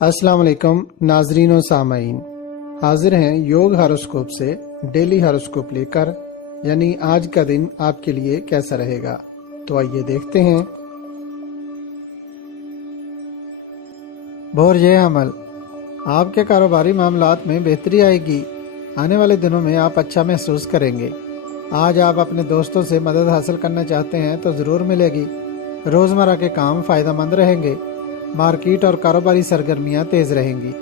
السلام علیکم ناظرین و سامعین، حاضر ہیں یوگ ہاروسکوپ سے ڈیلی ہاروسکوپ لے کر، یعنی آج کا دن آپ کے لیے کیسا رہے گا۔ تو آئیے دیکھتے ہیں۔ برج حمل، آپ کے کاروباری معاملات میں بہتری آئے گی۔ آنے والے دنوں میں آپ اچھا محسوس کریں گے۔ آج آپ اپنے دوستوں سے مدد حاصل کرنا چاہتے ہیں تو ضرور ملے گی۔ روزمرہ کے کام فائدہ مند رہیں گے۔ مارکیٹ اور کاروباری سرگرمیاں تیز رہیں گی۔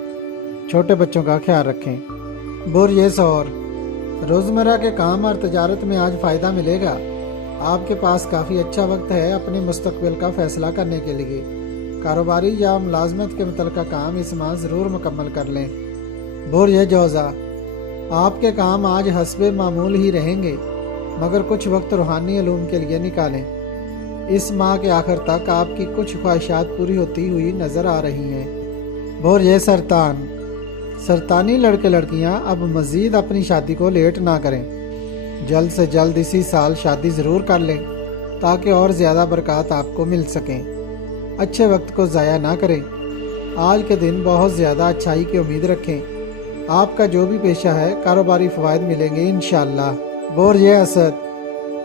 چھوٹے بچوں کا خیال رکھیں۔ برج ثور، روزمرہ کے کام اور تجارت میں آج فائدہ ملے گا۔ آپ کے پاس کافی اچھا وقت ہے اپنے مستقبل کا فیصلہ کرنے کے لیے۔ کاروباری یا ملازمت کے متعلقہ کام اس ماہ ضرور مکمل کر لیں۔ برج جوزا، آپ کے کام آج حسب معمول ہی رہیں گے، مگر کچھ وقت روحانی علوم کے لیے نکالیں۔ اس ماہ کے آخر تک آپ کی کچھ خواہشات پوری ہوتی ہوئی نظر آ رہی ہیں۔ برج سرطان، سرطانی لڑکے لڑکیاں اب مزید اپنی شادی کو لیٹ نہ کریں۔ جلد سے جلد اسی سال شادی ضرور کر لیں تاکہ اور زیادہ برکات آپ کو مل سکیں۔ اچھے وقت کو ضائع نہ کریں۔ آج کے دن بہت زیادہ اچھائی کی امید رکھیں۔ آپ کا جو بھی پیشہ ہے کاروباری فوائد ملیں گے انشاءاللہ۔ برج اسد،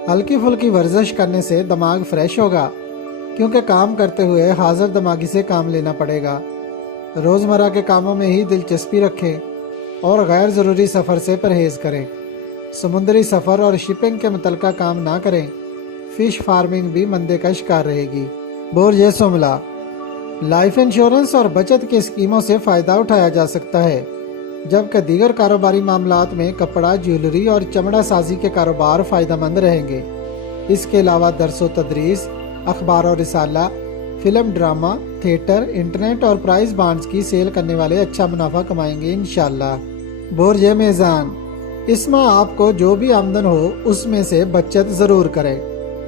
ہلکی پھلکی ورزش کرنے سے دماغ فریش ہوگا، کیونکہ کام کرتے ہوئے حاضر دماغی سے کام لینا پڑے گا۔ روزمرہ کے کاموں میں ہی دلچسپی رکھیں اور غیر ضروری سفر سے پرہیز کریں۔ سمندری سفر اور شپنگ کے متعلقہ کام نہ کریں۔ فش فارمنگ بھی مندے کا شکار رہے گی۔ برج شملہ، لائف انشورنس اور بچت کی اسکیموں سے فائدہ اٹھایا جا سکتا ہے، جبکہ دیگر کاروباری معاملات میں کپڑا، جیولری اور چمڑا سازی کے کاروبار فائدہ مند رہیں گے۔ اس کے علاوہ درس و تدریس، اخبار و رسالہ، فلم، ڈرامہ، تھیٹر، انٹرنیٹ اور پرائز بانڈز کی سیل کرنے والے اچھا منافع کمائیں گے انشاءاللہ۔ برج میزان، اس ماہ آپ کو جو بھی آمدن ہو اس میں سے بچت ضرور کریں،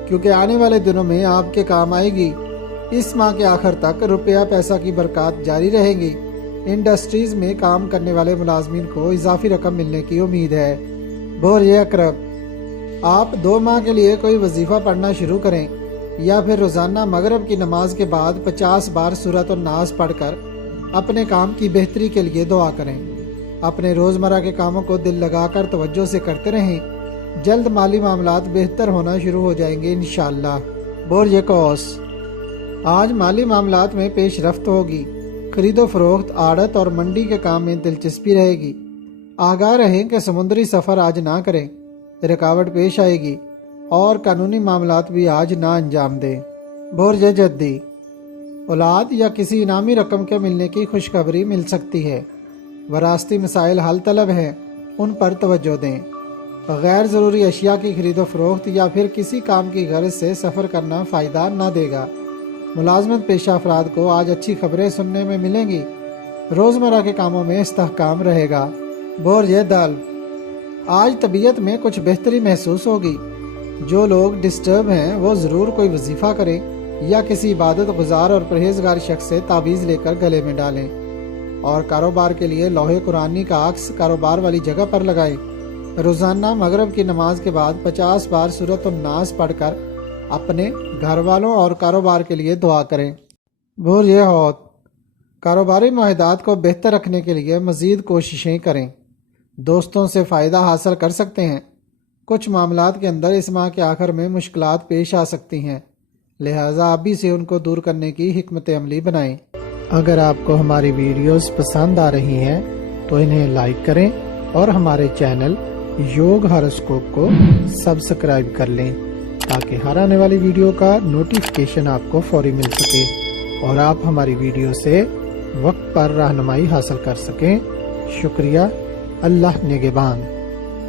کیونکہ آنے والے دنوں میں آپ کے کام آئے گی۔ اس ماہ کے آخر تک روپیہ پیسہ کی برکات جاری رہے گی۔ انڈسٹریز میں کام کرنے والے ملازمین کو اضافی رقم ملنے کی امید ہے۔ برج عقرب، آپ 2 ماہ کے لیے کوئی وظیفہ پڑھنا شروع کریں یا پھر روزانہ مغرب کی نماز کے بعد 50 بار سورۃ الناس پڑھ کر اپنے کام کی بہتری کے لیے دعا کریں۔ اپنے روزمرہ کے کاموں کو دل لگا کر توجہ سے کرتے رہیں۔ جلد مالی معاملات بہتر ہونا شروع ہو جائیں گے انشاءاللہ۔ برج قوس، آج مالی معاملات میں پیش رفت ہوگی۔ خرید و فروخت، آڑت اور منڈی کے کام میں دلچسپی رہے گی۔ آگاہ رہیں کہ سمندری سفر آج نہ کریں، رکاوٹ پیش آئے گی، اور قانونی معاملات بھی آج نہ انجام دیں۔ برج جدی، اولاد یا کسی انعامی رقم کے ملنے کی خوشخبری مل سکتی ہے۔ وراثتی مسائل حل طلب ہیں، ان پر توجہ دیں۔ غیر ضروری اشیاء کی خرید و فروخت یا پھر کسی کام کی غرض سے سفر کرنا فائدہ نہ دے گا۔ ملازمت پیشہ افراد کو آج اچھی خبریں سننے میں ملیں گی۔ روزمرہ کے کاموں میں استحکام رہے گا۔ برج دلو، آج طبیعت میں کچھ بہتری محسوس ہوگی۔ جو لوگ ڈسٹرب ہیں وہ ضرور کوئی وظیفہ کریں یا کسی عبادت گزار اور پرہیزگار شخص سے تعویذ لے کر گلے میں ڈالیں، اور کاروبار کے لیے لوہے قرآنی کا عکس کاروبار والی جگہ پر لگائیں۔ روزانہ مغرب کی نماز کے بعد 50 بار سورۃ الناس پڑھ کر اپنے گھر والوں اور کاروبار کے لیے دعا کریں۔ برج حوت، کاروباری معاہدات کو بہتر رکھنے کے لیے مزید کوششیں کریں۔ دوستوں سے فائدہ حاصل کر سکتے ہیں۔ کچھ معاملات کے اندر اس ماہ کے آخر میں مشکلات پیش آ سکتی ہیں، لہٰذا ابھی سے ان کو دور کرنے کی حکمت عملی بنائیں۔ اگر آپ کو ہماری ویڈیوز پسند آ رہی ہیں تو انہیں لائک کریں اور ہمارے چینل یوگ ہاروسکوپ کو سبسکرائب کر لیں تاکہ ہر آنے والی ویڈیو کا نوٹیفیکیشن آپ کو فوری مل سکے اور آپ ہماری ویڈیو سے وقت پر رہنمائی حاصل کر سکیں۔ شکریہ۔ اللہ نگہبان۔